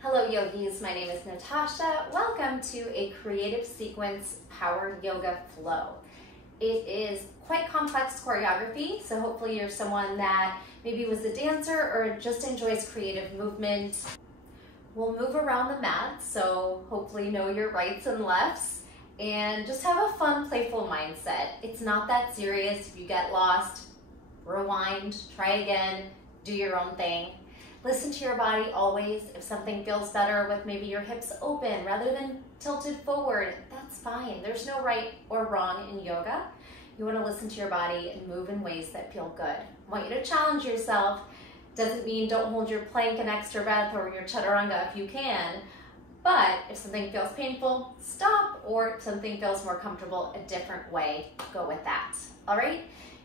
Hello yogis, my name is Natasha. Welcome to a creative sequence power yoga flow. It is quite complex choreography, so hopefully you're someone that maybe was a dancer or just enjoys creative movement. We'll move around the mat, so hopefully know your rights and lefts and just have a fun, playful mindset. It's not that serious. If you get lost, rewind, try again, do your own thing. Listen to your body always. If something feels better with maybe your hips open rather than tilted forward, that's fine. There's no right or wrong in yoga. You want to listen to your body and move in ways that feel good. I want you to challenge yourself. Doesn't mean don't hold your plank an extra breath or your chaturanga if you can, but if something feels painful, stop, or if something feels more comfortable, a different way, go with that. All right?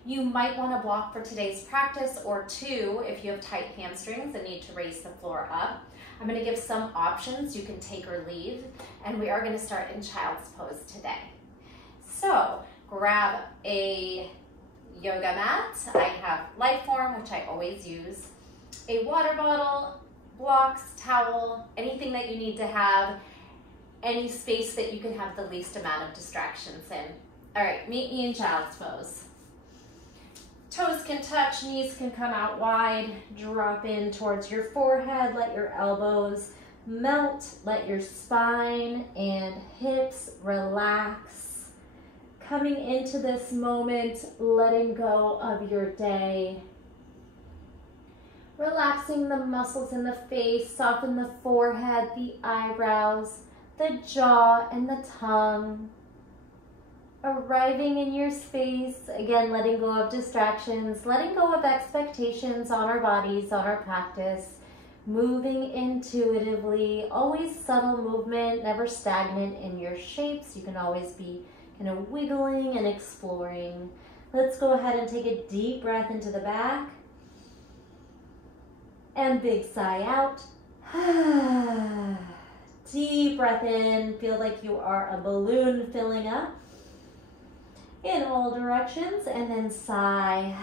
You might want to block for today's practice or two if you have tight hamstrings and need to raise the floor up. I'm going to give some options you can take or leave, and we are going to start in child's pose today. So grab a yoga mat. I have Lifeform, which I always use, a water bottle, blocks, towel, anything that you need to have, any space that you can have the least amount of distractions in. All right, meet me in child's pose. Toes can touch, knees can come out wide, drop in towards your forehead, let your elbows melt, let your spine and hips relax. Coming into this moment, letting go of your day. Relaxing the muscles in the face, soften the forehead, the eyebrows, the jaw, and the tongue. Arriving in your space, again, letting go of distractions, letting go of expectations on our bodies, on our practice, moving intuitively, always subtle movement, never stagnant in your shapes. You can always be kind of wiggling and exploring. Let's go ahead and take a deep breath into the back and big sigh out. Deep breath in, feel like you are a balloon filling up in all directions, and then sigh.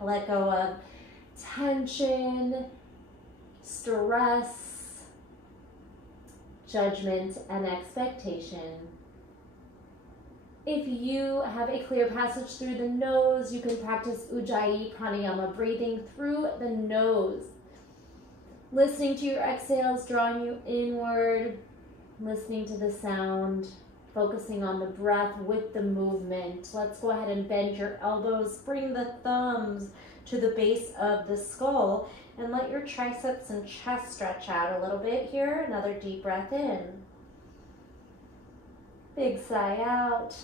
Let go of tension, stress, judgment, and expectation. If you have a clear passage through the nose, you can practice Ujjayi pranayama, breathing through the nose. Listening to your exhales, drawing you inward, listening to the sound, focusing on the breath with the movement. Let's go ahead and bend your elbows, bring the thumbs to the base of the skull, and let your triceps and chest stretch out a little bit here. Another deep breath in. Big sigh out.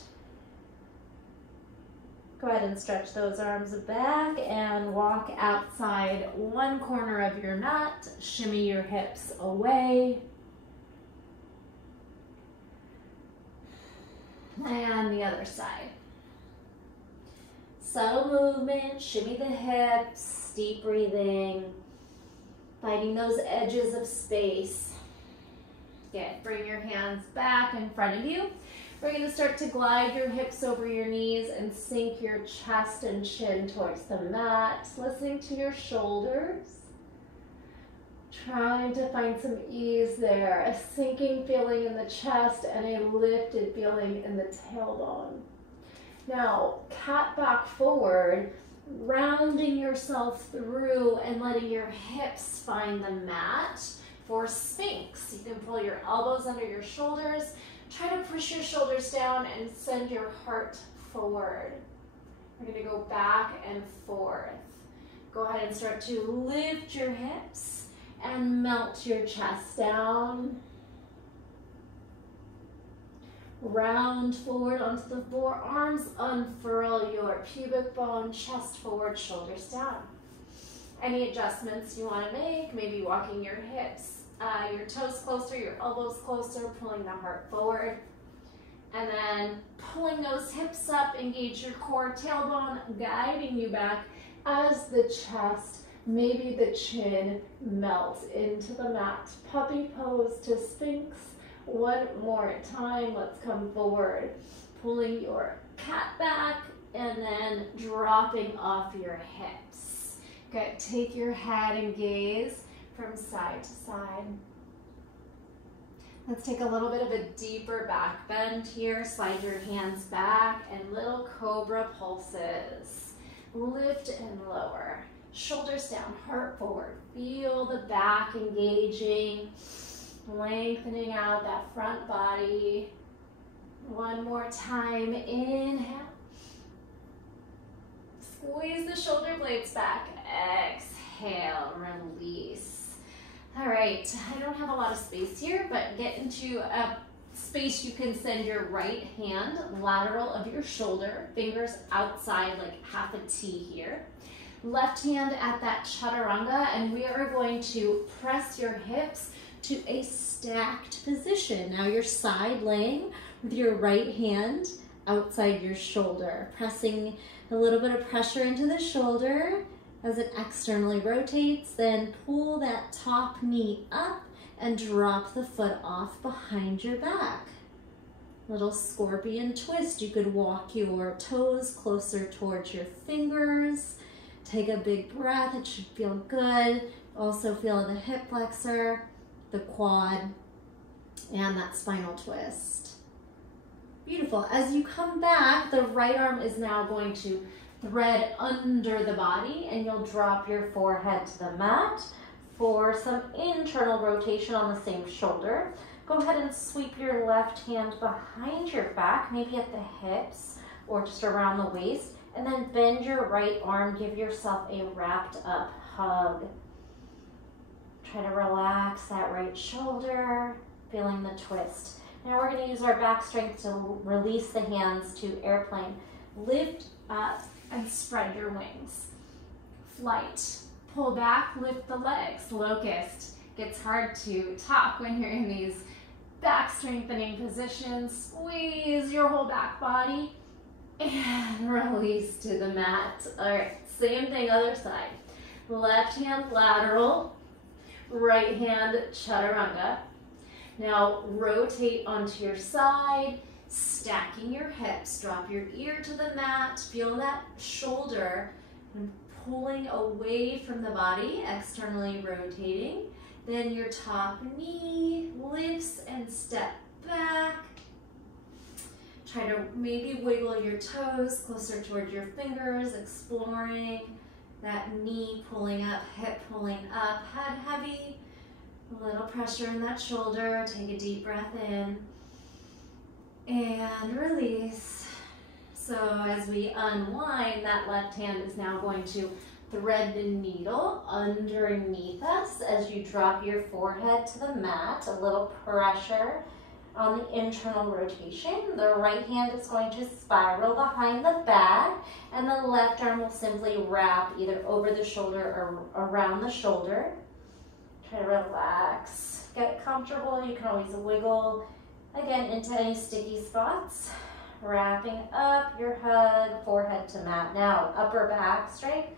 Go ahead and stretch those arms back and walk outside one corner of your mat. Shimmy your hips away. And the other side. Subtle movement, shimmy the hips, deep breathing, finding those edges of space. Good, bring your hands back in front of you. We're gonna start to glide your hips over your knees and sink your chest and chin towards the mat, listening to your shoulders. Trying to find some ease there, a sinking feeling in the chest and a lifted feeling in the tailbone. Now, cat back forward, rounding yourself through and letting your hips find the mat for Sphinx. You can pull your elbows under your shoulders, try to push your shoulders down and send your heart forward. We're gonna go back and forth. Go ahead and start to lift your hips and melt your chest down. Round forward onto the floor, arms unfurl your pubic bone, chest forward, shoulders down. Any adjustments you want to make, maybe walking your hips, your toes closer, your elbows closer, pulling the heart forward. And then pulling those hips up, engage your core, tailbone, guiding you back as the chest, maybe the chin melts into the mat. Puppy pose to Sphinx. One more time, let's come forward. Pulling your cat back and then dropping off your hips. Good, take your head and gaze from side to side. Let's take a little bit of a deeper back bend here. Slide your hands back and little cobra pulses. Lift and lower. Shoulders down, heart forward. Feel the back engaging, lengthening out that front body. One more time, inhale. Squeeze the shoulder blades back. Exhale, release. All right, I don't have a lot of space here, but get into a space you can send your right hand lateral of your shoulder, fingers outside like half a T here. Left hand at that chaturanga, and we are going to press your hips to a stacked position. Now you're side laying with your right hand outside your shoulder, pressing a little bit of pressure into the shoulder as it externally rotates. Then pull that top knee up and drop the foot off behind your back. Little scorpion twist. You could walk your toes closer towards your fingers. Take a big breath, it should feel good. Also feel the hip flexor, the quad, and that spinal twist. Beautiful. As you come back, the right arm is now going to thread under the body, and you'll drop your forehead to the mat for some internal rotation on the same shoulder. Go ahead and sweep your left hand behind your back, maybe at the hips or just around the waist, and then bend your right arm, give yourself a wrapped up hug. Try to relax that right shoulder, feeling the twist. Now we're going to use our back strength to release the hands to airplane. Lift up and spread your wings. Flight. Pull back, lift the legs. Locust. Gets hard to talk when you're in these back strengthening positions. Squeeze your whole back body and release to the mat. All right, same thing, other side. Left hand lateral, right hand chaturanga. Now rotate onto your side, stacking your hips. Drop your ear to the mat. Feel that shoulder and pulling away from the body, externally rotating. Then your top knee lifts and step back. Try to maybe wiggle your toes closer towards your fingers, exploring that knee pulling up, hip pulling up, head heavy. A little pressure in that shoulder. Take a deep breath in and release. So as we unwind, that left hand is now going to thread the needle underneath us as you drop your forehead to the mat. A little pressure on the internal rotation. The right hand is going to spiral behind the back, and the left arm will simply wrap either over the shoulder or around the shoulder. Try to relax, get comfortable. You can always wiggle again into any sticky spots. Wrapping up your hug, forehead to mat. Now, upper back strength.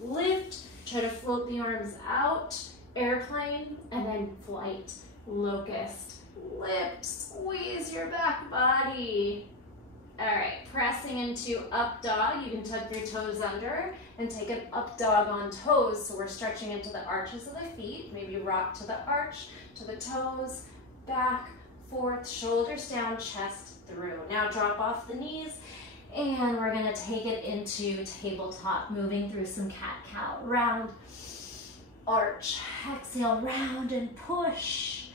Lift, try to float the arms out, airplane, and then flight, locust. Lift, squeeze your back body. All right, pressing into up dog. You can tuck your toes under and take an up dog on toes. So we're stretching into the arches of the feet. Maybe rock to the arch, to the toes, back, forth, shoulders down, chest through. Now drop off the knees, and we're gonna take it into tabletop, moving through some cat-cow. Round, arch, exhale, round and push.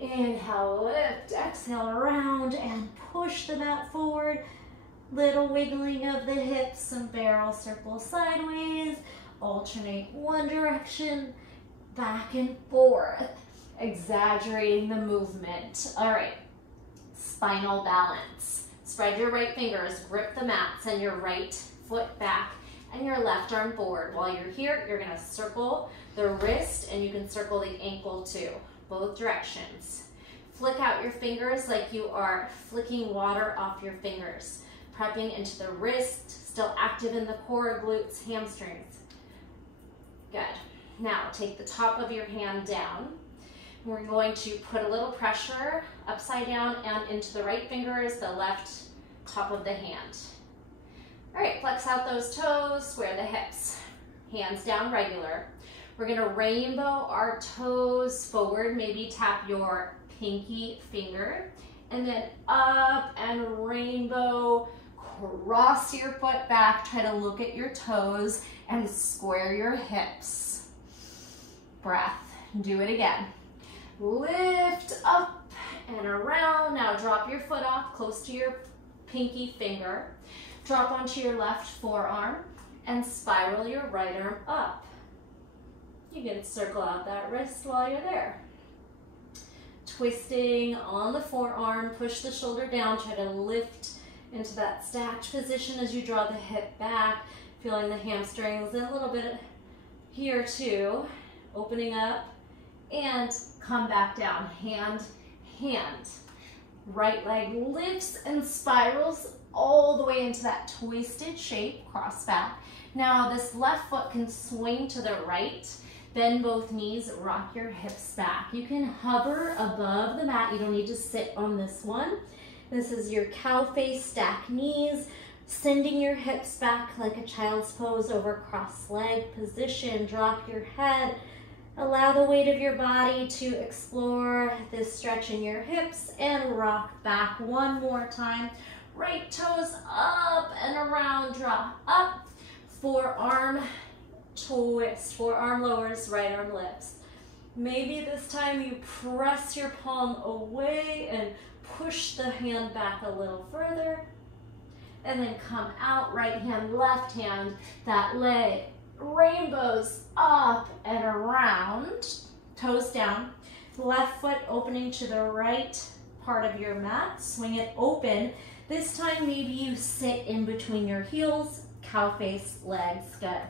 Inhale, lift, exhale, round and push the mat forward. Little wiggling of the hips, some barrel circles sideways. Alternate one direction, back and forth. Exaggerating the movement. All right, spinal balance. Spread your right fingers, grip the mat, send your right foot back and your left arm forward. While you're here, you're gonna circle the wrist, and you can circle the ankle too, both directions. Flick out your fingers like you are flicking water off your fingers. Prepping into the wrist, still active in the core, glutes, hamstrings. Good. Now take the top of your hand down. We're going to put a little pressure upside down and into the right fingers, the left top of the hand. All right, flex out those toes, square the hips. Hands down regular. We're gonna rainbow our toes forward, maybe tap your pinky finger, and then up and rainbow. Cross your foot back, try to look at your toes and square your hips. Breath, do it again. Lift up and around. Now drop your foot off close to your pinky finger. Drop onto your left forearm and spiral your right arm up. You can circle out that wrist while you're there. Twisting on the forearm, push the shoulder down, try to lift into that stacked position as you draw the hip back, feeling the hamstrings and a little bit here too. Opening up and come back down, hand, hand. Right leg lifts and spirals all the way into that twisted shape, cross back. Now this left foot can swing to the right, bend both knees, rock your hips back. You can hover above the mat, you don't need to sit on this one. This is your cow face, stack knees, sending your hips back like a child's pose over cross leg position. Drop your head. Allow the weight of your body to explore this stretch in your hips and rock back one more time. Right toes up and around, draw up. Forearm twist, forearm lowers, right arm lifts. Maybe this time you press your palm away and push the hand back a little further, and then come out, right hand, left hand, that leg rainbows up and around, toes down, left foot opening to the right part of your mat, swing it open. This time maybe you sit in between your heels, cow face, legs, good.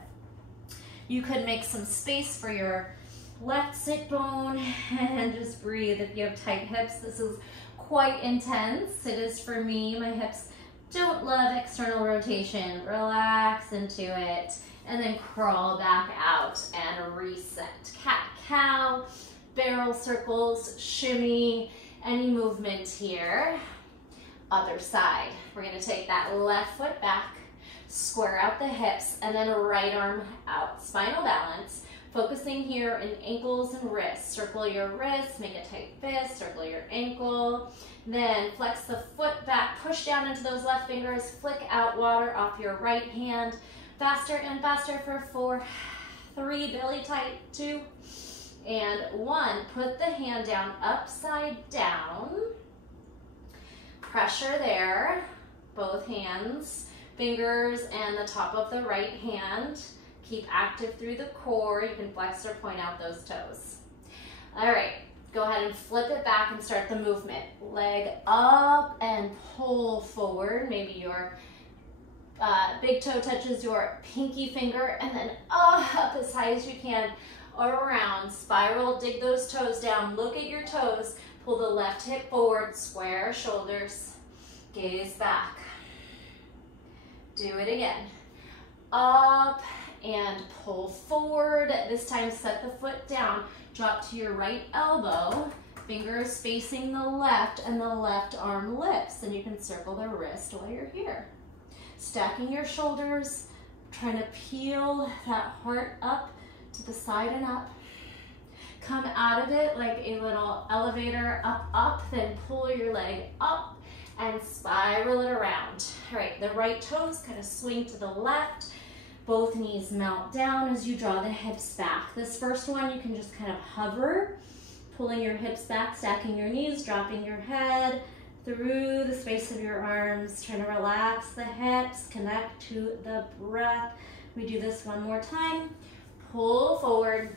You could make some space for your left sit bone and just breathe. If you have tight hips, this is quite intense. It is for me. My hips don't love external rotation. Relax into it and then crawl back out and reset. Cat cow, barrel circles, shimmy, any movement here. Other side. We're going to take that left foot back, square out the hips, and then right arm out. Spinal balance. Focusing here in ankles and wrists. Circle your wrists, make a tight fist, circle your ankle. Then flex the foot back, push down into those left fingers, flick out water off your right hand. Faster and faster for 4, 3, belly tight, 2, and 1. Put the hand down, upside down. Pressure there, both hands, fingers, and the top of the right hand. Keep active through the core. You can flex or point out those toes. All right, go ahead and flip it back and start the movement. Leg up and pull forward. Maybe your big toe touches your pinky finger, and then up as high as you can, around, spiral, dig those toes down, look at your toes, pull the left hip forward, square shoulders, gaze back. Do it again. Up and pull forward. This time set the foot down, drop to your right elbow, fingers facing the left, and the left arm lifts, and you can circle the wrist while you're here. Stacking your shoulders, trying to peel that heart up to the side and up. Come out of it like a little elevator, up, up, then pull your leg up and spiral it around. All right, the right toes kind of swing to the left. Both knees melt down as you draw the hips back. This first one, you can just kind of hover, pulling your hips back, stacking your knees, dropping your head through the space of your arms, trying to relax the hips, connect to the breath. We do this one more time. Pull forward,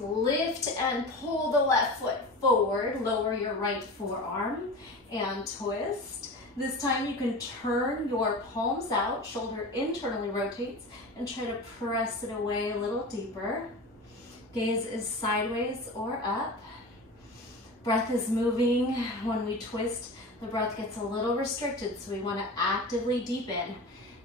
lift and pull the left foot forward, lower your right forearm and twist. This time you can turn your palms out, shoulder internally rotates, and try to press it away a little deeper. Gaze is sideways or up. Breath is moving. When we twist, the breath gets a little restricted, so we want to actively deepen.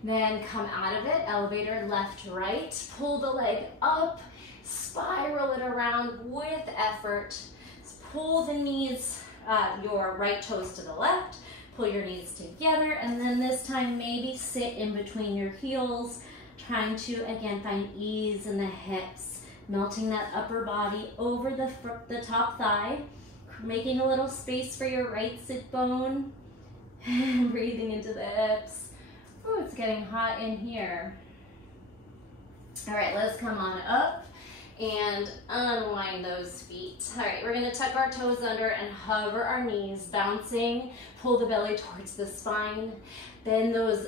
Then come out of it, elevator left, right. Pull the leg up, spiral it around with effort. Pull the knees, your right toes to the left. Pull your knees together, and then this time maybe sit in between your heels, trying to, again, find ease in the hips, melting that upper body over the top thigh, making a little space for your right sit bone. Breathing into the hips. Ooh, it's getting hot in here. All right, let's come on up and unwind those feet. All right, we're gonna tuck our toes under and hover our knees, bouncing, pull the belly towards the spine. Bend those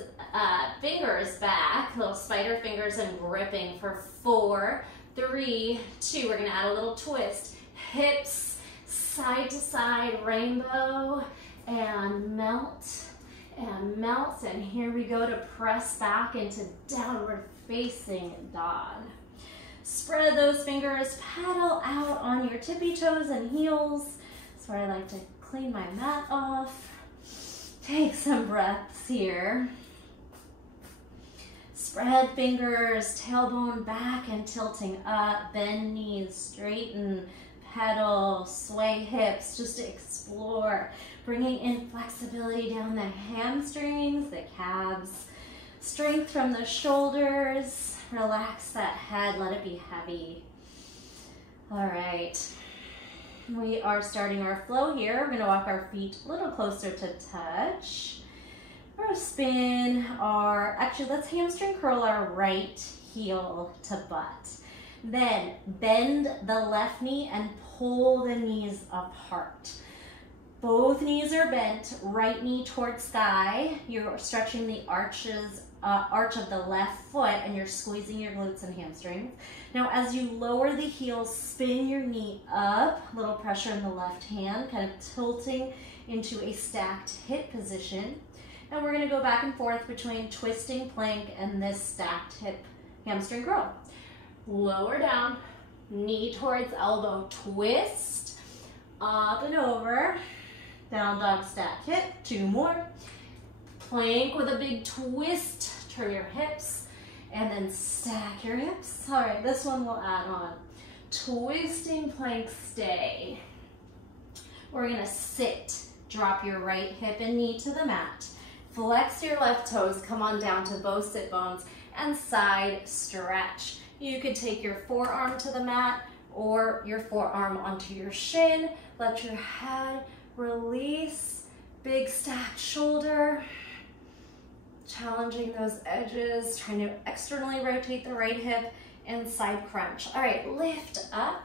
fingers back, little spider fingers, and gripping for 4, 3, 2. We're gonna add a little twist. Hips, side to side, rainbow, and melt, and melt. And here we go to press back into downward facing dog. Spread those fingers, paddle out on your tippy toes and heels. That's where I like to clean my mat off. Take some breaths here. Spread fingers, tailbone back and tilting up, bend knees, straighten, pedal, sway hips, just to explore. Bringing in flexibility down the hamstrings, the calves, strength from the shoulders. Relax that head, let it be heavy. All right, we are starting our flow here. We're gonna walk our feet a little closer to touch. We're gonna spin our, actually let's hamstring curl our right heel to butt. Then bend the left knee and pull the knees apart. Both knees are bent, right knee towards sky. You're stretching the arch of the left foot and you're squeezing your glutes and hamstrings. Now as you lower the heel, spin your knee up, a little pressure in the left hand, kind of tilting into a stacked hip position. And we're gonna go back and forth between twisting plank and this stacked hip hamstring curl. Lower down, knee towards elbow, twist, up and over, down dog stack hip, 2 more. Plank with a big twist, turn your hips, and then stack your hips. All right, this one we'll add on. Twisting plank stay. We're gonna sit, drop your right hip and knee to the mat. Flex your left toes, come on down to both sit bones, and side stretch. You could take your forearm to the mat or your forearm onto your shin. Let your head release, big stacked shoulder. Challenging those edges, trying to externally rotate the right hip and side crunch. All right, lift up,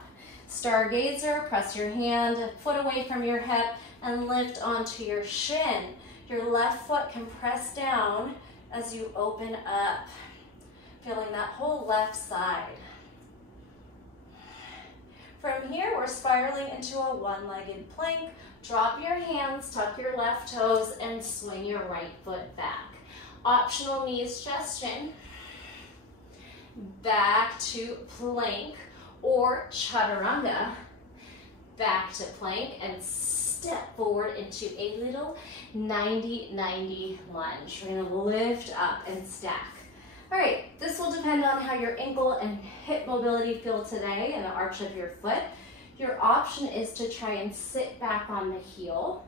stargazer, press your hand, foot away from your hip and lift onto your shin. Your left foot can press down as you open up, feeling that whole left side. From here, we're spiraling into a one-legged plank. Drop your hands, tuck your left toes, and swing your right foot back. Optional knee suggestion, back to plank or chaturanga, back to plank, and step forward into a little 90-90 lunge. We're gonna lift up and stack. All right, this will depend on how your ankle and hip mobility feel today and the arch of your foot. Your option is to try and sit back on the heel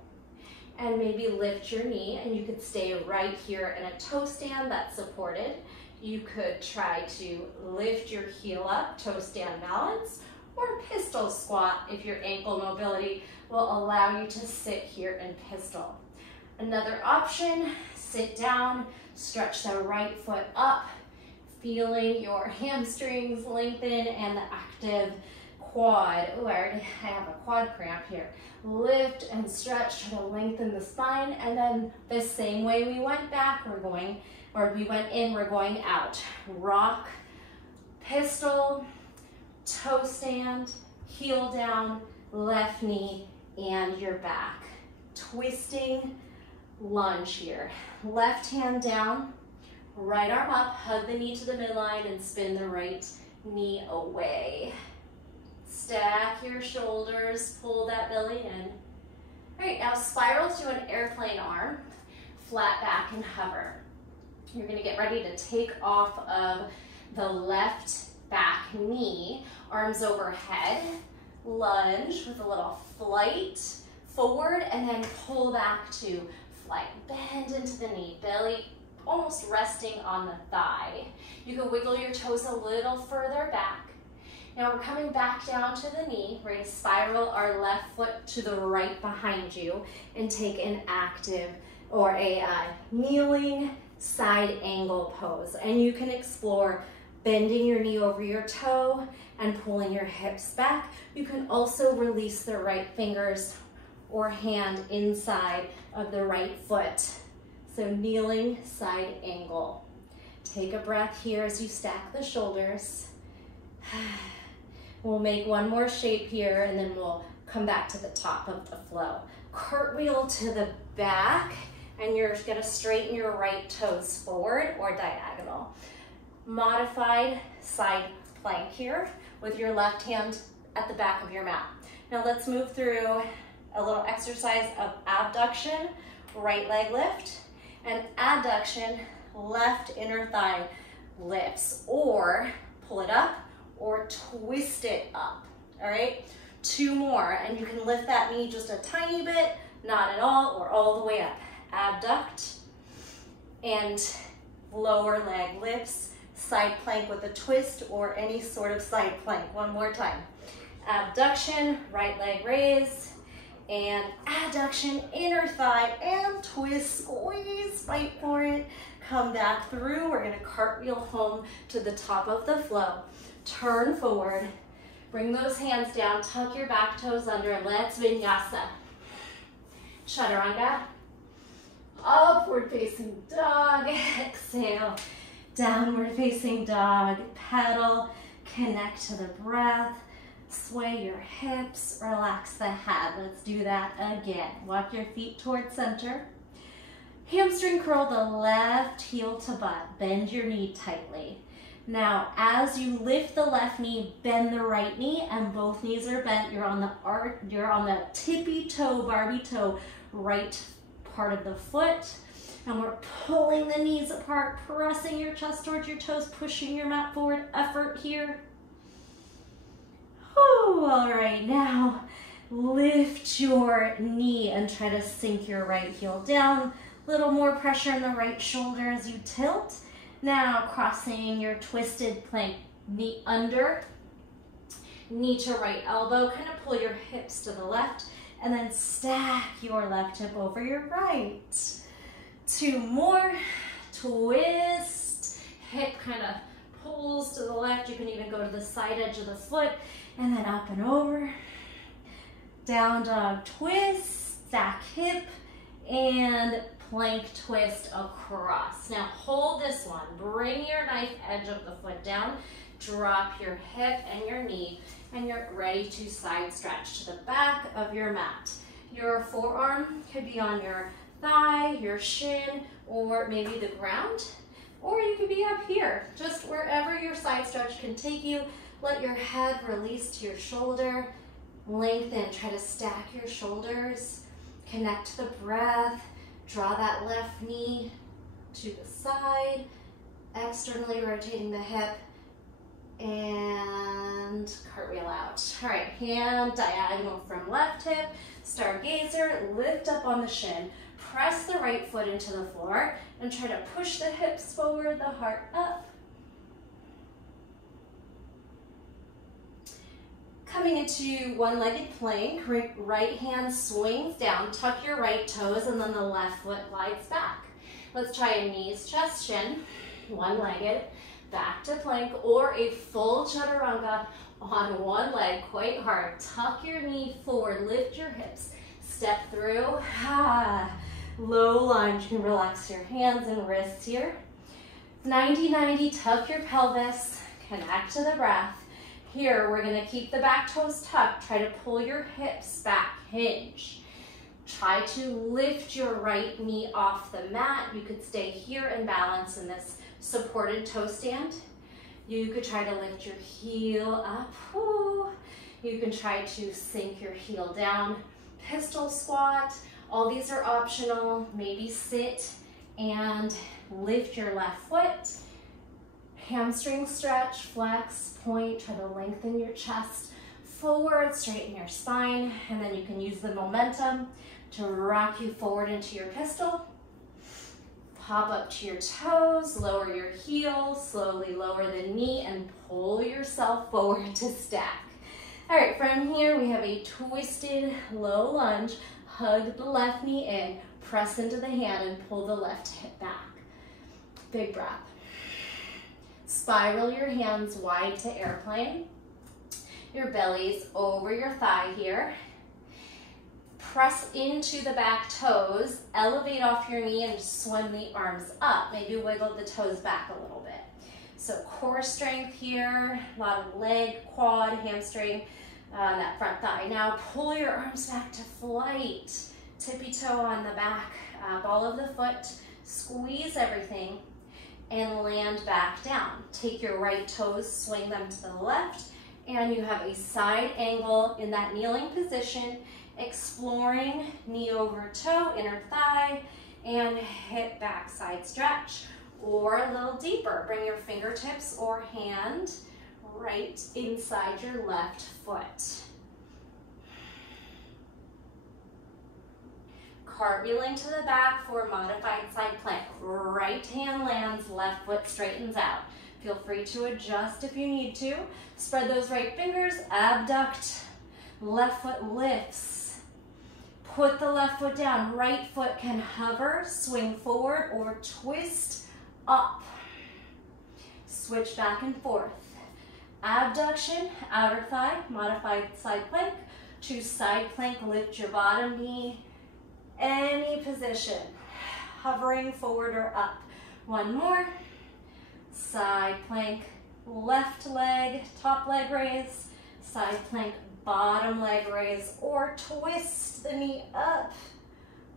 and maybe lift your knee, and you could stay right here in a toe stand that's supported. You could try to lift your heel up, toe stand balance, or pistol squat if your ankle mobility will allow you to sit here in pistol. Another option, sit down, stretch the right foot up, feeling your hamstrings lengthen and the active quad. Oh, I already have a quad cramp here. Lift and stretch to lengthen the spine, and then the same way we went back, we're going out. Rock, pistol, toe stand, heel down, left knee, and your back. Twisting lunge here. Left hand down, right arm up, hug the knee to the midline, and spin the right knee away. Stack your shoulders, pull that belly in. All right, now spiral to an airplane arm, flat back and hover. You're gonna get ready to take off of the left back knee, arms overhead, lunge with a little flight forward, and then pull back to flight. Bend into the knee, belly almost resting on the thigh. You can wiggle your toes a little further back. Now we're coming back down to the knee. We're going to spiral our left foot to the right behind you and take an active or a kneeling side angle pose. And you can explore bending your knee over your toe and pulling your hips back. You can also release the right fingers or hand inside of the right foot. So kneeling side angle. Take a breath here as you stack the shoulders. We'll make one more shape here and then we'll come back to the top of the flow. Cartwheel to the back and you're gonna straighten your right toes forward or diagonal. Modified side plank here with your left hand at the back of your mat. Now let's move through a little exercise of abduction, right leg lift, and adduction, left inner thigh lifts, or pull it up or twist it up, all right? 2 more, and you can lift that knee just a tiny bit, not at all, or all the way up. Abduct and lower leg lifts, side plank with a twist or any sort of side plank. One more time. Abduction, right leg raise, and adduction, inner thigh, and twist, squeeze, fight for it. Come back through. We're gonna cartwheel home to the top of the flow. Turn forward, bring those hands down, tuck your back toes under. Let's vinyasa. Chaturanga. Upward facing dog. Exhale. Downward facing dog. Pedal. Connect to the breath. Sway your hips. Relax the head. Let's do that again. Walk your feet towards center. Hamstring curl the left heel to butt. Bend your knee tightly. Now, as you lift the left knee, bend the right knee, and both knees are bent. You're on the tippy toe, Barbie toe, right part of the foot. And we're pulling the knees apart, pressing your chest towards your toes, pushing your mat forward. Effort here. Whew, all right, now lift your knee and try to sink your right heel down. Little more pressure in the right shoulder as you tilt. Now crossing your twisted plank, knee under, knee to right elbow, kind of pull your hips to the left and then stack your left hip over your right. 2 more, twist, hip kind of pulls to the left. You can even go to the side edge of the foot and then up and over. Down dog twist, stack hip, and plank twist across. Now hold this one. Bring your knife edge of the foot down. Drop your hip and your knee, and you're ready to side stretch to the back of your mat. Your forearm could be on your thigh, your shin, or maybe the ground, or you could be up here. Just wherever your side stretch can take you. Let your head release to your shoulder. Lengthen. Try to stack your shoulders. Connect to the breath. Draw that left knee to the side, externally rotating the hip, and cartwheel out. All right, hand diagonal from left hip, stargazer, lift up on the shin, press the right foot into the floor, and try to push the hips forward, the heart up. Coming into one-legged plank, right hand swings down, tuck your right toes, and then the left foot glides back. Let's try a knees, chest, shin, one-legged, back to plank, or a full chaturanga on one leg, quite hard. Tuck your knee forward, lift your hips, step through, low lunge. You can relax your hands and wrists here. 90-90, tuck your pelvis, connect to the breath. Here, we're gonna keep the back toes tucked. Try to pull your hips back, hinge. Try to lift your right knee off the mat. You could stay here and balance in this supported toe stand. You could try to lift your heel up. Ooh. You can try to sink your heel down. Pistol squat. All these are optional. Maybe sit and lift your left foot. Hamstring stretch, flex, point, try to lengthen your chest forward, straighten your spine, and then you can use the momentum to rock you forward into your pistol. Pop up to your toes, lower your heel, slowly lower the knee and pull yourself forward to stack. All right, from here we have a twisted low lunge. Hug the left knee in, press into the hand and pull the left hip back. Big breath. Spiral your hands wide to airplane. Your belly's over your thigh here. Press into the back toes, elevate off your knee and swim the arms up. Maybe wiggle the toes back a little bit. So core strength here, a lot of leg, quad, hamstring, that front thigh. Now pull your arms back to flight. Tippy toe on the back, ball of the foot, squeeze everything and land back down. Take your right toes, swing them to the left, and you have a side angle in that kneeling position, exploring knee over toe, inner thigh, and hip back side stretch. Or a little deeper, bring your fingertips or hand right inside your left foot. Cartwheeling to the back for modified side plank. Right hand lands, left foot straightens out. Feel free to adjust if you need to. Spread those right fingers, abduct, left foot lifts. Put the left foot down, right foot can hover, swing forward or twist up. Switch back and forth. Abduction, outer thigh, modified side plank. To side plank, lift your bottom knee. Any position, hovering forward or up. One more. Side plank, left leg, top leg raise. Side plank, bottom leg raise, or twist the knee up.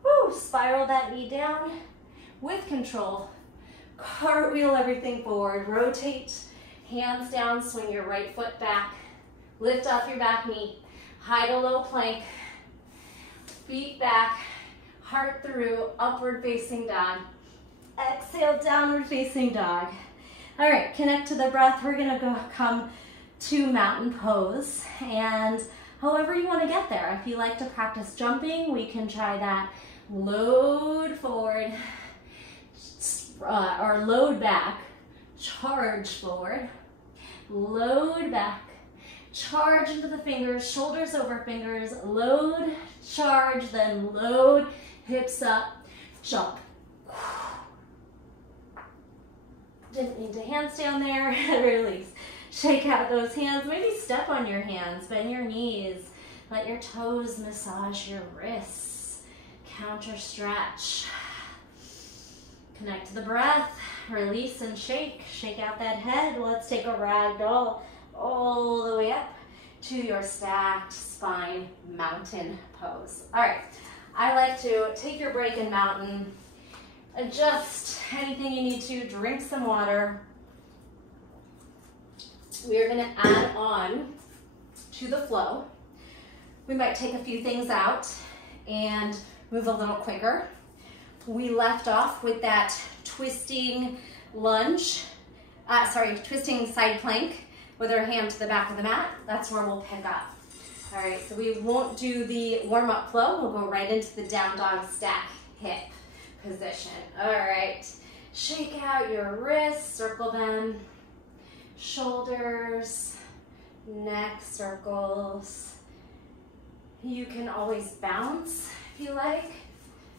Woo, spiral that knee down with control. Cartwheel everything forward, rotate, hands down, swing your right foot back, lift off your back knee, high to low plank, feet back, heart through, upward facing dog. Exhale, downward facing dog. All right, connect to the breath. We're gonna come to mountain pose, and however you wanna get there. If you like to practice jumping, we can try that. Load forward, or load back, charge forward, load back, charge into the fingers, shoulders over fingers, load, charge, then load, hips up, jump. Didn't need to handstand there, release. Shake out those hands, maybe step on your hands, bend your knees, let your toes massage your wrists, counter stretch. Connect to the breath, release and shake. Shake out that head. Let's take a ragdoll all the way up to your stacked spine mountain pose. All right, I like to take your break in mountain, adjust anything you need to, drink some water. We are gonna add on to the flow. We might take a few things out and move a little quicker. We left off with that twisting lunge, twisting side plank with our hand to the back of the mat. That's where we'll pick up. All right, so we won't do the warm-up flow. We'll go right into the down dog stack hip position. All right, shake out your wrists, circle them, shoulders, neck circles. You can always bounce if you like.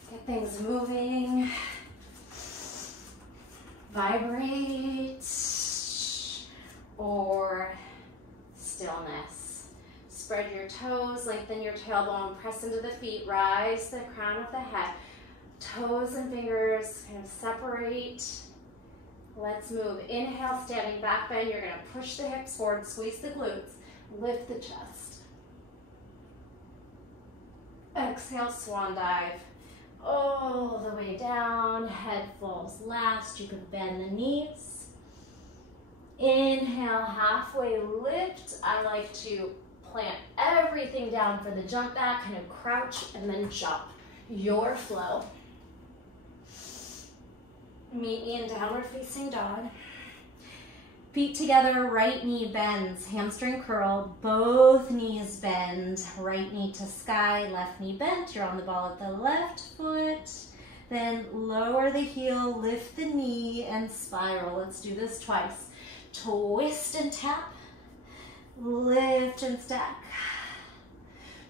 Get things moving, vibrate, or stillness. Spread your toes, lengthen your tailbone, press into the feet, rise the crown of the head. Toes and fingers kind of separate. Let's move. Inhale, standing back bend. You're gonna push the hips forward, squeeze the glutes, lift the chest. Exhale, swan dive. All the way down, head falls last. You can bend the knees. Inhale, halfway lift. I like to plant everything down for the jump back, kind of crouch and then jump. Your flow. Meet me in downward facing dog. Feet together, right knee bends, hamstring curl, both knees bend, right knee to sky, left knee bent. You're on the ball of the left foot. Then lower the heel, lift the knee, and spiral. Let's do this twice. Twist and tap, lift and stack,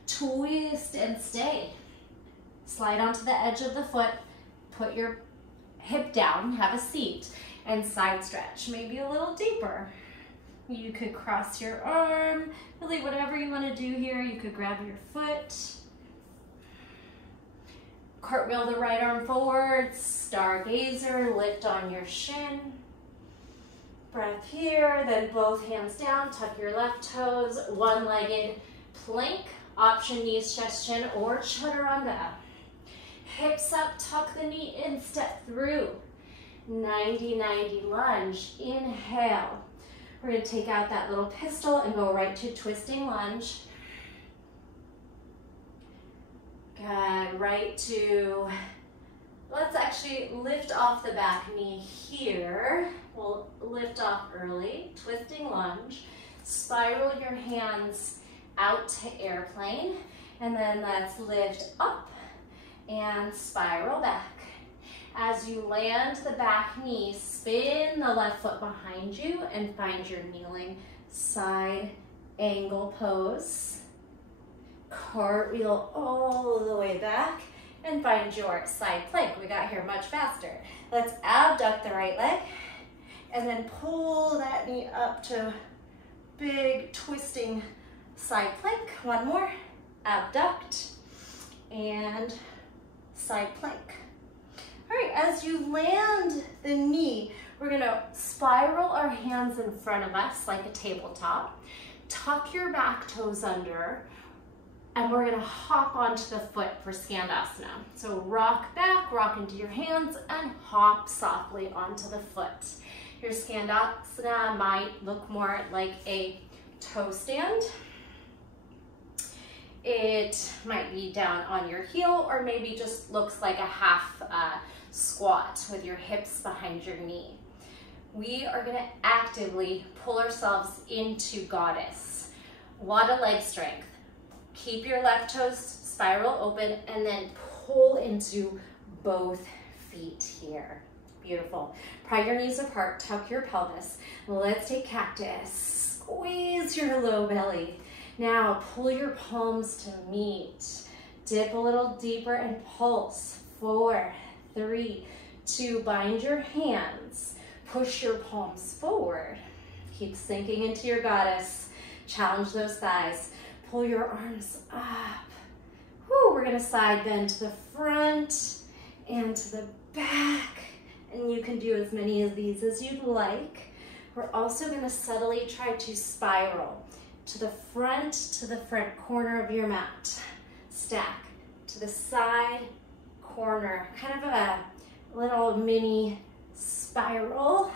twist and stay. Slide onto the edge of the foot, put your hip down, have a seat, and side stretch, maybe a little deeper. You could cross your arm, really whatever you want to do here. You could grab your foot, cartwheel the right arm forward, stargazer, lift on your shin. Breath here, then both hands down, tuck your left toes, one-legged plank, option knees, chest, chin, or chaturanga. Hips up, tuck the knee in, step through. 90-90 lunge, inhale. We're gonna take out that little pistol and go right to twisting lunge. Good, right to, let's actually lift off the back knee here. We'll lift off early, twisting lunge. Spiral your hands out to airplane, and then let's lift up and spiral back. As you land the back knee, spin the left foot behind you and find your kneeling side angle pose. Cartwheel all the way back and find your side plank. We got here much faster. Let's abduct the right leg and then pull that knee up to big twisting side plank. One more, abduct and side plank. All right, as you land the knee, we're gonna spiral our hands in front of us like a tabletop, tuck your back toes under, and we're gonna hop onto the foot for Skandasana. So rock back, rock into your hands, and hop softly onto the foot. Your Skandasana might look more like a toe stand. It might be down on your heel, or maybe just looks like a half squat with your hips behind your knee. We are gonna actively pull ourselves into goddess. A lot of leg strength. Keep your left toes spiral open and then pull into both feet here. Beautiful. Pry your knees apart, tuck your pelvis. Let's take cactus. Squeeze your low belly. Now pull your palms to meet. Dip a little deeper and pulse. 4, 3, 2, bind your hands. Push your palms forward. Keep sinking into your goddess. Challenge those thighs. Pull your arms up. Whew, we're gonna side bend to the front and to the back. And you can do as many of these as you'd like. We're also gonna subtly try to spiral to the front corner of your mat. Stack to the side corner, kind of a little mini spiral.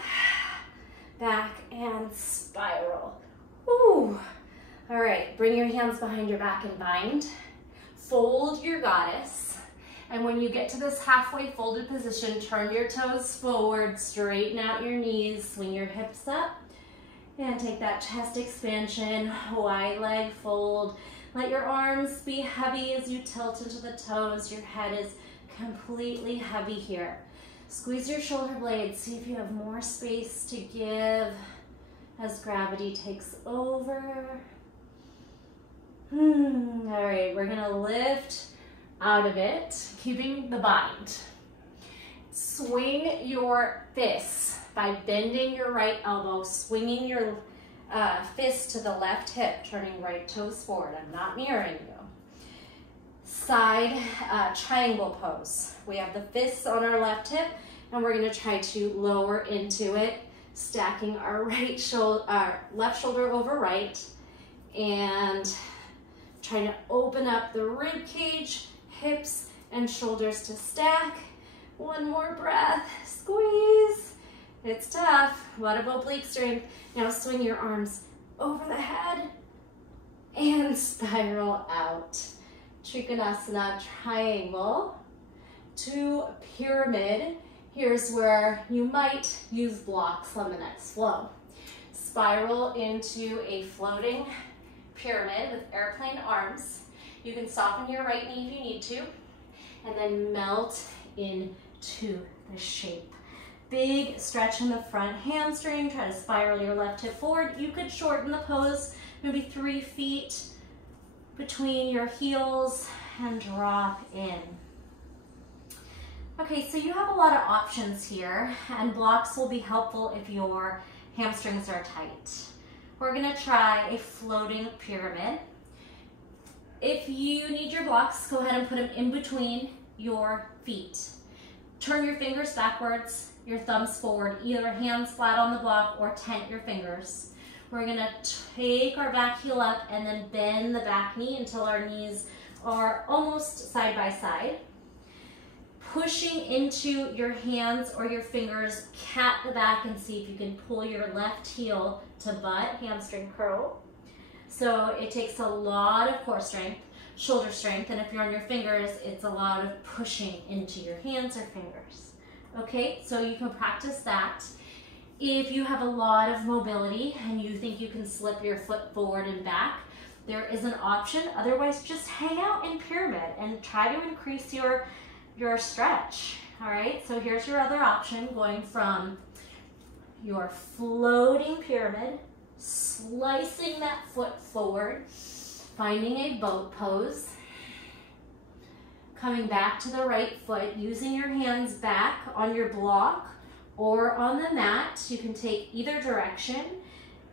Back and spiral. Whew. All right, bring your hands behind your back and bind. Fold your goddess. And when you get to this halfway folded position, turn your toes forward, straighten out your knees, swing your hips up, and take that chest expansion, wide leg fold. Let your arms be heavy as you tilt into the toes. Your head is completely heavy here. Squeeze your shoulder blades. See if you have more space to give as gravity takes over. All right, we're gonna lift out of it, keeping the bind. Swing your fists by bending your right elbow, swinging your fist to the left hip, turning right toes forward. I'm not mirroring you. Side triangle pose. We have the fists on our left hip, and we're gonna try to lower into it, stacking our left shoulder over right, and trying to open up the rib cage, hips and shoulders to stack. One more breath, squeeze. It's tough, a lot of oblique strength. Now swing your arms over the head and spiral out. Trikonasana triangle to pyramid. Here's where you might use blocks on the next flow. Spiral into a floating pyramid with airplane arms. You can soften your right knee if you need to, and then melt into the shape. Big stretch in the front hamstring. Try to spiral your left hip forward. You could shorten the pose, maybe 3 feet between your heels, and drop in. Okay, so you have a lot of options here, and blocks will be helpful if your hamstrings are tight. We're gonna try a floating pyramid. If you need your blocks, go ahead and put them in between your feet. Turn your fingers backwards, your thumbs forward, either hands flat on the block or tent your fingers. We're gonna take our back heel up and then bend the back knee until our knees are almost side by side. Pushing into your hands or your fingers, cat the back and see if you can pull your left heel to butt, hamstring curl. So it takes a lot of core strength, shoulder strength, and if you're on your fingers, it's a lot of pushing into your hands or fingers. Okay, so you can practice that. If you have a lot of mobility and you think you can slip your foot forward and back, there is an option. Otherwise, just hang out in pyramid and try to increase your stretch. All right, so here's your other option, going from your floating pyramid, slicing that foot forward, finding a boat pose, coming back to the right foot, using your hands back on your block or on the mat. You can take either direction.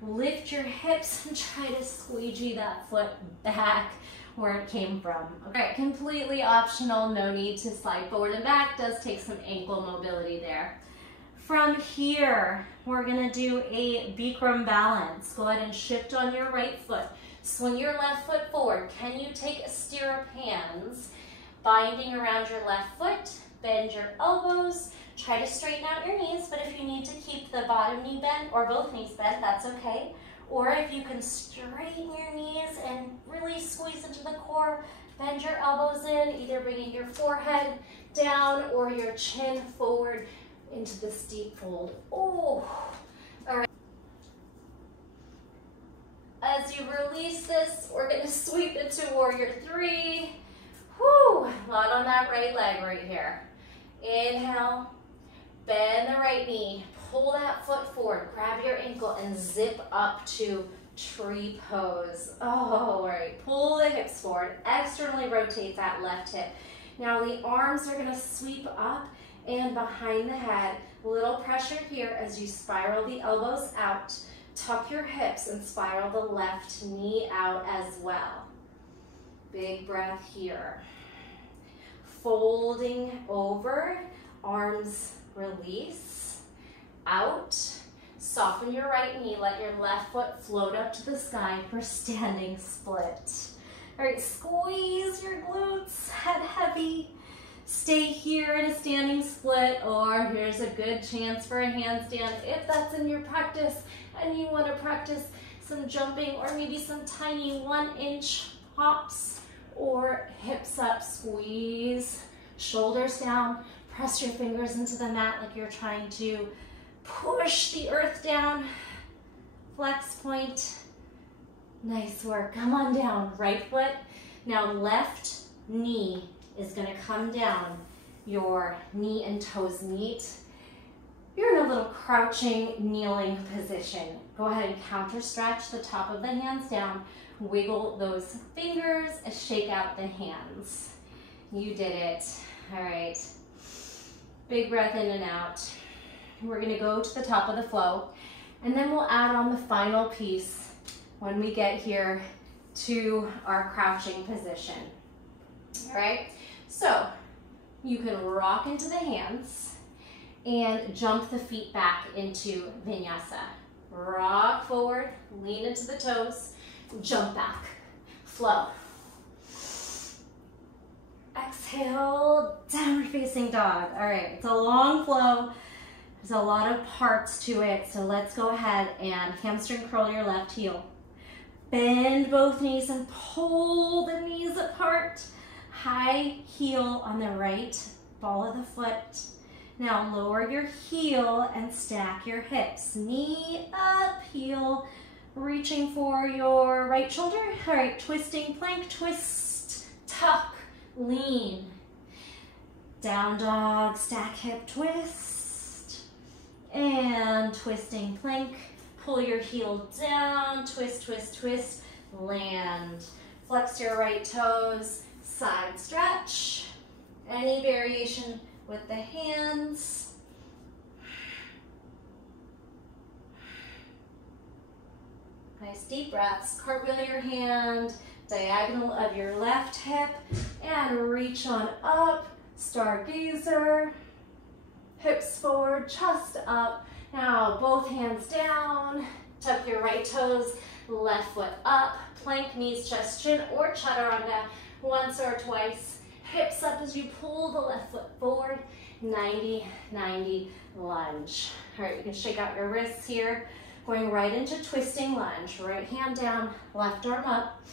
Lift your hips and try to squeegee that foot back where it came from. Okay, completely optional, no need to slide forward and back. Does take some ankle mobility there. From here, we're gonna do a Bikram balance. Go ahead and shift on your right foot. Swing your left foot forward. Can you take a stirrup hands, binding around your left foot, bend your elbows, try to straighten out your knees, but if you need to keep the bottom knee bent or both knees bent, that's okay. Or if you can straighten your knees and really squeeze into the core, bend your elbows in, either bringing your forehead down or your chin forward into the steep fold. Oh, all right. As you release this, we're gonna sweep into warrior 3. Whew, a lot on that right leg right here. Inhale, bend the right knee, pull that foot forward, grab your ankle and zip up to tree pose. Oh, all right, pull the hips forward, externally rotate that left hip. Now the arms are gonna sweep up and behind the head. Little pressure here as you spiral the elbows out. Tuck your hips and spiral the left knee out as well. Big breath here. Folding over, arms release, out. Soften your right knee, let your left foot float up to the sky for standing split. All right, squeeze your glutes, head heavy. Stay here in a standing split, or here's a good chance for a handstand if that's in your practice and you want to practice some jumping or maybe some tiny 1-inch hops or hips up, squeeze, shoulders down, press your fingers into the mat like you're trying to push the earth down, flex point. Nice work, come on down, right foot. Now left knee is gonna come down, your knee and toes meet. You're in a little crouching, kneeling position. Go ahead and counter stretch the top of the hands down, wiggle those fingers, and shake out the hands. You did it, all right. Big breath in and out. We're gonna go to the top of the flow, and then we'll add on the final piece when we get here to our crouching position, all right? So you can rock into the hands and jump the feet back into vinyasa. Rock forward, lean into the toes, jump back, flow. Exhale, downward facing dog. All right, it's a long flow. There's a lot of parts to it, so let's go ahead and hamstring curl your left heel. Bend both knees and pull the knees apart. High heel on the right ball of the foot. Now lower your heel and stack your hips. Knee up, heel, reaching for your right shoulder. All right, twisting plank, twist, tuck, lean. Down dog, stack hip twist. And twisting plank. Pull your heel down, twist, twist, twist, land. Flex your right toes, side stretch. Any variation with the hands. Nice deep breaths. Cartwheel your hand, diagonal of your left hip, and reach on up, stargazer. Hips forward, chest up. Now both hands down, tuck your right toes, left foot up, plank, knees, chest, chin, or chaturanga once or twice. Hips up as you pull the left foot forward, 90-90 lunge. All right, you can shake out your wrists here. Going right into twisting lunge. Right hand down, left arm up.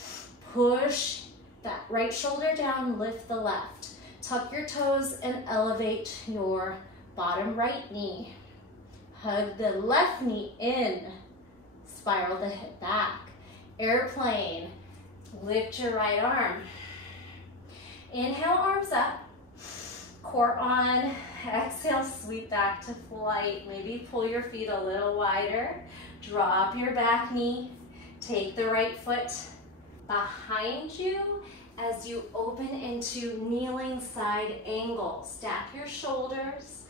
Push that right shoulder down, lift the left. Tuck your toes and elevate your bottom right knee. Hug the left knee in. Spiral the hip back. Airplane. Lift your right arm. Inhale, arms up. Core on. Exhale, sweep back to flight. Maybe pull your feet a little wider. Drop your back knee. Take the right foot behind you as you open into kneeling side angle. Stack your shoulders.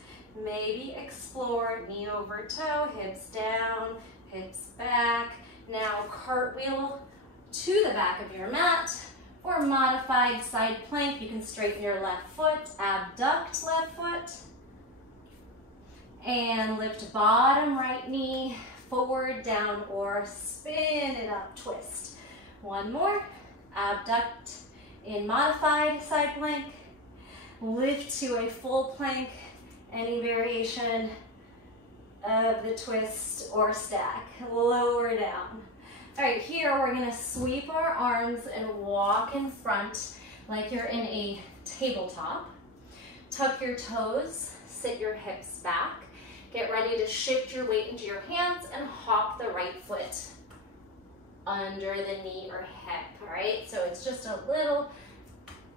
Maybe explore knee over toe, hips down, hips back. Now cartwheel to the back of your mat. Or modified side plank, you can straighten your left foot, abduct left foot. And lift bottom right knee, forward, down, or spin it up, twist. One more, abduct in modified side plank. Lift to a full plank, any variation of the twist or stack. Lower down. All right, here we're gonna sweep our arms and walk in front like you're in a tabletop. Tuck your toes, sit your hips back. Get ready to shift your weight into your hands and hop the right foot under the knee or hip, all right? So it's just a little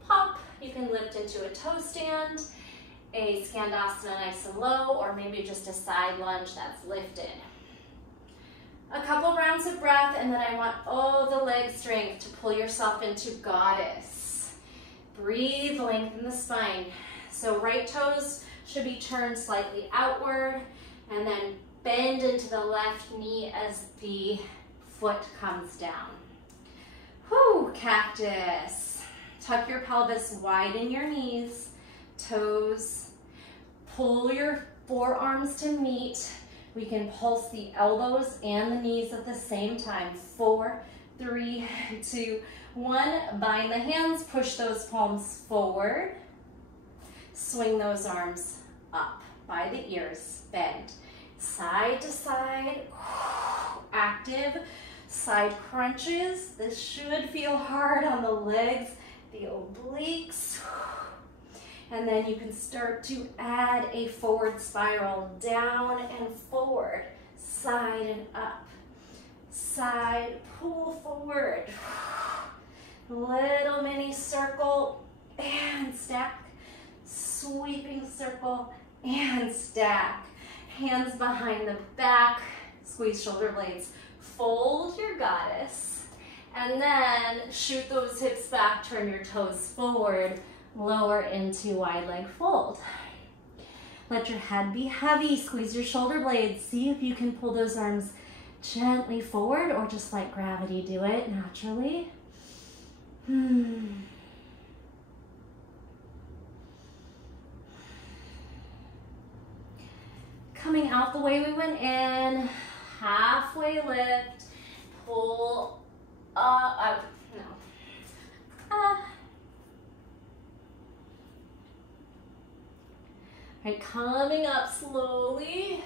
pop. You can lift into a toe stand, a skandasana nice and low, or maybe just a side lunge that's lifted. A couple rounds of breath, and then I want all the leg strength to pull yourself into goddess. Breathe, lengthen the spine. So right toes should be turned slightly outward, and then bend into the left knee as the foot comes down. Whew, cactus. Tuck your pelvis, widen your knees, toes. Pull your forearms to meet. We can pulse the elbows and the knees at the same time. 4, 3, 2, 1. Bind the hands, push those palms forward. Swing those arms up by the ears, bend. Side to side, active side crunches. This should feel hard on the legs, the obliques. And then you can start to add a forward spiral, down and forward, side and up. Side, pull forward. Little mini circle and stack. Sweeping circle and stack. Hands behind the back, squeeze shoulder blades. Fold your goddess. And then shoot those hips back, turn your toes forward. Lower into wide leg fold. Let your head be heavy, squeeze your shoulder blades. See if you can pull those arms gently forward or just let gravity do it naturally. Coming out the way we went in, halfway lift, pull up, Right, coming up slowly,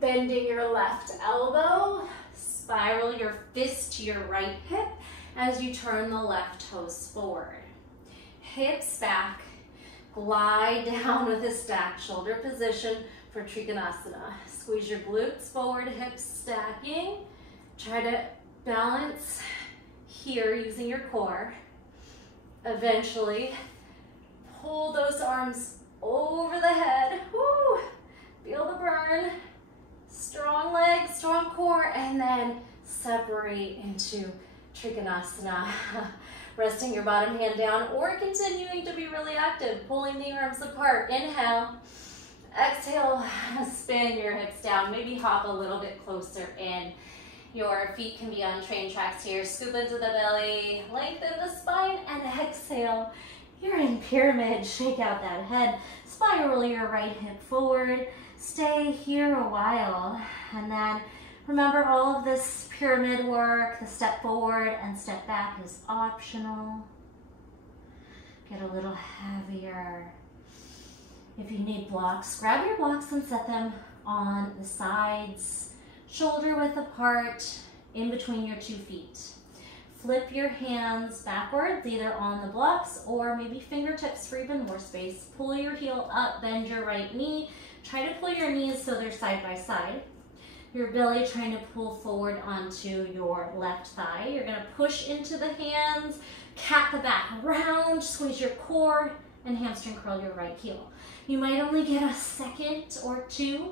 bending your left elbow, spiral your fist to your right hip as you turn the left toes forward. Hips back, glide down with a stacked shoulder position for Trikonasana. Squeeze your glutes forward, hips stacking. Try to balance here using your core. Eventually, pull those arms over the head. Woo! Feel the burn. Strong legs, strong core, and then separate into Trikonasana. Resting your bottom hand down or continuing to be really active, pulling the arms apart. Inhale. Exhale, spin your hips down. Maybe hop a little bit closer in. Your feet can be on train tracks here. Scoop into the belly, lengthen the spine, and exhale. You're in pyramid. Shake out that head. Spiral your right hip forward. Stay here a while. And then remember, all of this pyramid work, the step forward and step back, is optional. Get a little heavier. If you need blocks, grab your blocks and set them on the sides, shoulder width apart, in between your 2 feet. Flip your hands backwards, either on the blocks or maybe fingertips for even more space. Pull your heel up, bend your right knee. Try to pull your knees so they're side by side. Your belly trying to pull forward onto your left thigh. You're gonna push into the hands, cat the back round, squeeze your core, and hamstring curl your right heel. You might only get a second or 2.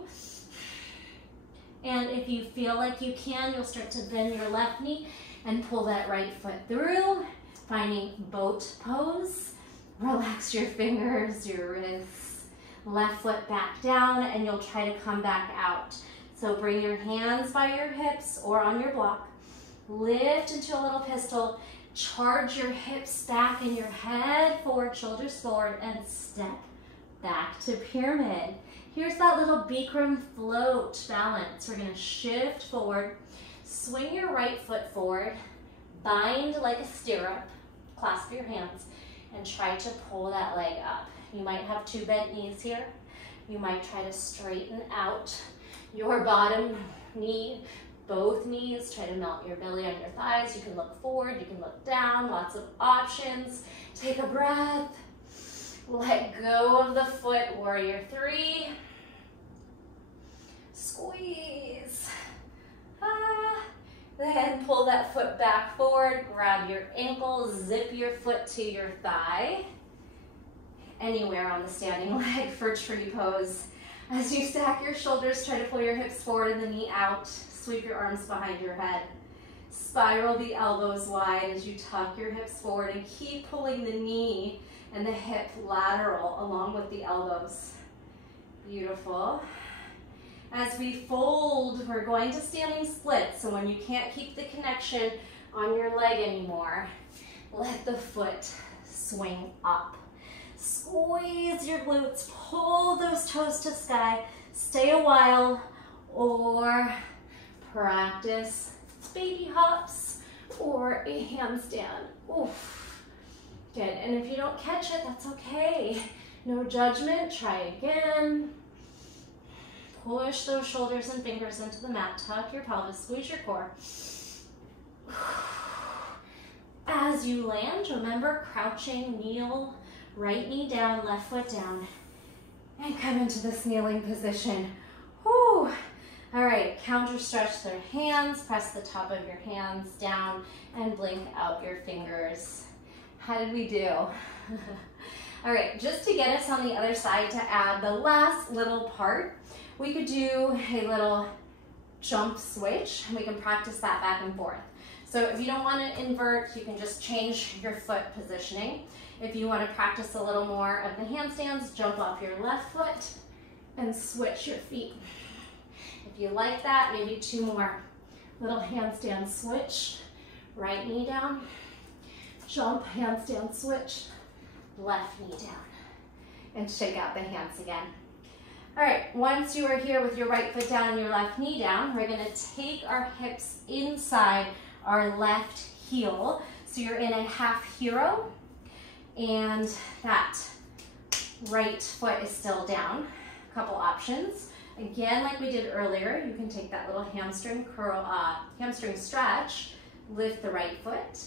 And if you feel like you can, you'll start to bend your left knee and pull that right foot through, finding boat pose. Relax your fingers, your wrists. Left foot back down, and you'll try to come back out. So bring your hands by your hips or on your block. Lift into a little pistol. Charge your hips back and your head forward, shoulders forward, and step back to pyramid. Here's that little Bikram float balance. We're gonna shift forward, swing your right foot forward, bind like a stirrup, clasp your hands, and try to pull that leg up. You might have 2 bent knees here. You might try to straighten out your bottom knee, both knees. Try to melt your belly on your thighs. You can look forward, you can look down, lots of options. Take a breath. Let go of the foot, warrior 3. Squeeze. Then pull that foot back forward, grab your ankle, zip your foot to your thigh. Anywhere on the standing leg for tree pose. As you stack your shoulders, try to pull your hips forward and the knee out. Sweep your arms behind your head. Spiral the elbows wide as you tuck your hips forward and keep pulling the knee and the hip lateral along with the elbows. Beautiful. As we fold, we're going to standing split. So when you can't keep the connection on your leg anymore, let the foot swing up. Squeeze your glutes, pull those toes to sky, stay a while, or practice baby hops or a handstand. Oof. Good, and if you don't catch it, that's okay. No judgment, try again. Push those shoulders and fingers into the mat, tuck your pelvis, squeeze your core. As you land, remember crouching, kneel, right knee down, left foot down, and come into this kneeling position. Whew. All right, counter stretch their hands, press the top of your hands down, and blink out your fingers. How did we do? All right, just to get us on the other side to add the last little part, we could do a little jump switch, and we can practice that back and forth. So if you don't want to invert, you can just change your foot positioning. If you want to practice a little more of the handstands, jump off your left foot and switch your feet. If you like that, maybe 2 more. Little handstand switch, right knee down, jump, handstand switch, left knee down, and shake out the hands again. All right, once you are here with your right foot down and your left knee down, we're gonna take our hips inside our left heel. So you're in a half hero, and that right foot is still down. A couple options. Again, like we did earlier, you can take that little hamstring curl, hamstring stretch, lift the right foot.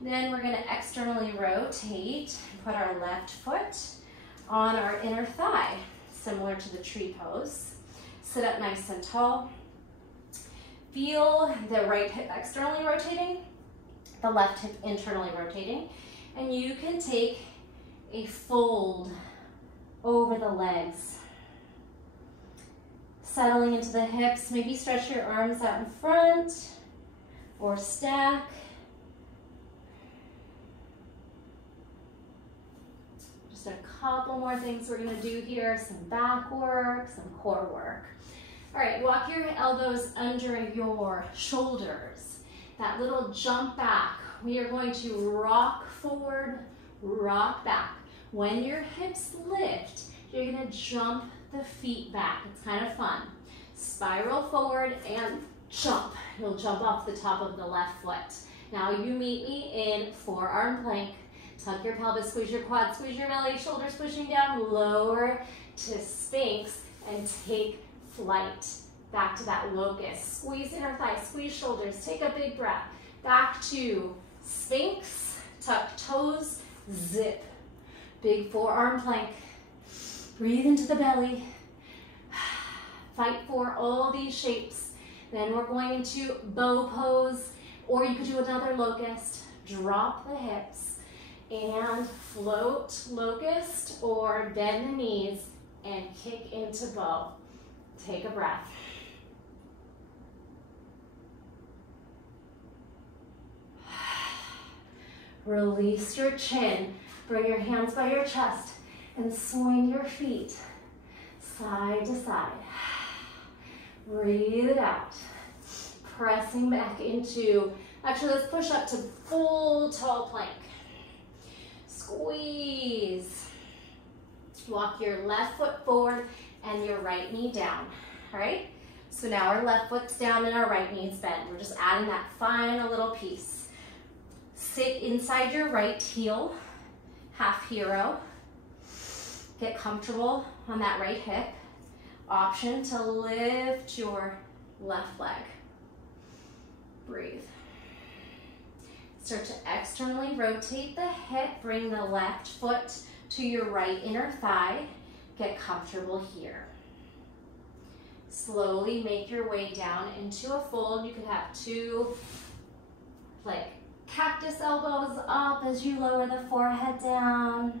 Then we're gonna externally rotate and put our left foot on our inner thigh, similar to the tree pose. Sit up nice and tall. Feel the right hip externally rotating, the left hip internally rotating, and you can take a fold over the legs. Settling into the hips, maybe stretch your arms out in front or stack. Just a couple more things we're gonna do here, some back work, some core work. All right, walk your elbows under your shoulders. That little jump back, we are going to rock forward, rock back. When your hips lift, you're gonna jump the feet back. It's kind of fun. Spiral forward and jump. You'll jump off the top of the left foot. Now you meet me in forearm plank. Tuck your pelvis, squeeze your quads, squeeze your belly, shoulders pushing down, lower to Sphinx, and take flight. Back to that locust. Squeeze inner thighs, squeeze shoulders, take a big breath. Back to Sphinx, tuck toes, zip. Big forearm plank. Breathe into the belly. Fight for all these shapes. Then we're going into bow pose, or you could do another locust. Drop the hips and float locust, or bend the knees and kick into bow. Take a breath. Release your chin. Bring your hands by your chest and swing your feet side to side. Breathe it out. Pressing back into, actually let's push up to full tall plank. Squeeze. Walk your left foot forward and your right knee down, all right? So now our left foot's down and our right knee's bent. We're just adding that final little piece. Sit inside your right heel, half hero. Get comfortable on that right hip. Option to lift your left leg. Breathe. Start to externally rotate the hip. Bring the left foot to your right inner thigh. Get comfortable here. Slowly make your way down into a fold. You could have two, like, cactus elbows up as you lower the forehead down.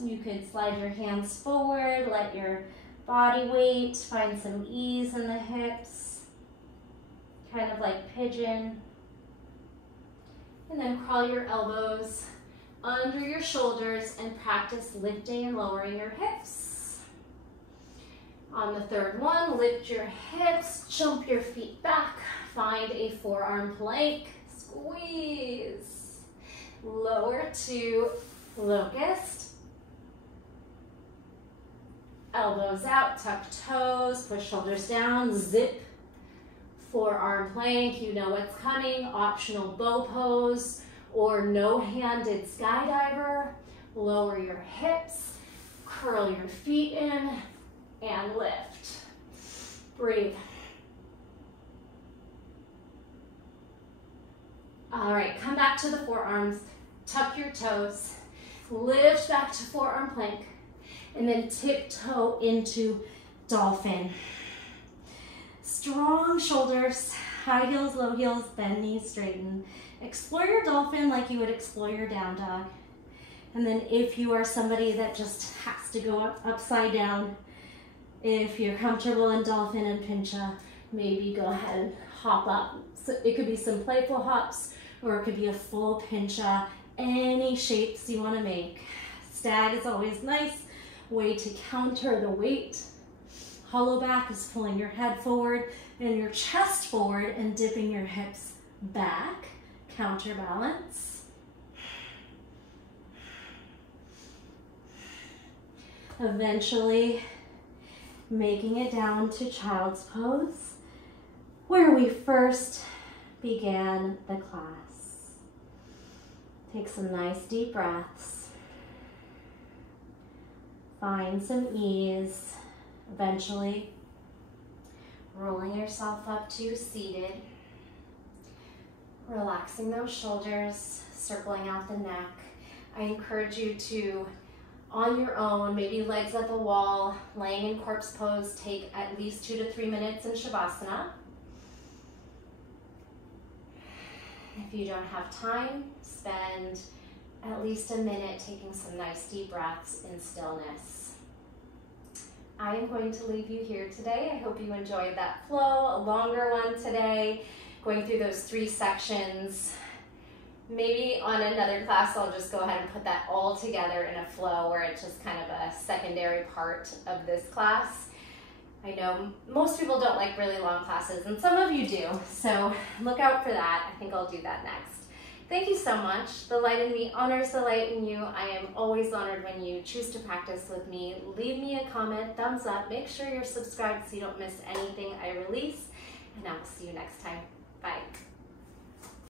You could slide your hands forward, let your body weight find some ease in the hips, kind of like pigeon. And then crawl your elbows under your shoulders and practice lifting and lowering your hips. On the third one, lift your hips, jump your feet back, find a forearm plank, squeeze. Lower to locust. Elbows out, tuck toes, push shoulders down, zip. Forearm plank, you know what's coming. Optional bow pose or no-handed skydiver. Lower your hips, curl your feet in, and lift. Breathe. All right, come back to the forearms, tuck your toes, lift back to forearm plank, and then tiptoe into dolphin. Strong shoulders, high heels, low heels, bend knees, straighten. Explore your dolphin like you would explore your down dog. And then if you are somebody that just has to go upside down, if you're comfortable in dolphin and pincha, maybe go ahead and hop up. So it could be some playful hops, or it could be a full pincha, any shapes you want to make. Stag is always nice. Way to counter the weight. Hollow back is pulling your head forward and your chest forward and dipping your hips back. Counterbalance. Eventually making it down to child's pose, where we first began the class. Take some nice deep breaths. Find some ease. Eventually rolling yourself up to seated. Relaxing those shoulders, circling out the neck. I encourage you to, on your own, maybe legs at the wall, laying in corpse pose, take at least 2 to 3 minutes in Shavasana. If you don't have time, spend at least a minute, taking some nice deep breaths in stillness. I am going to leave you here today. I hope you enjoyed that flow, a longer one today, going through those 3 sections. Maybe on another class, I'll just go ahead and put that all together in a flow where it's just kind of a secondary part of this class. I know most people don't like really long classes, and some of you do, so look out for that. I think I'll do that next. Thank you so much. The light in me honors the light in you. I am always honored when you choose to practice with me. Leave me a comment, thumbs up, make sure you're subscribed so you don't miss anything I release, and I will see you next time. Bye.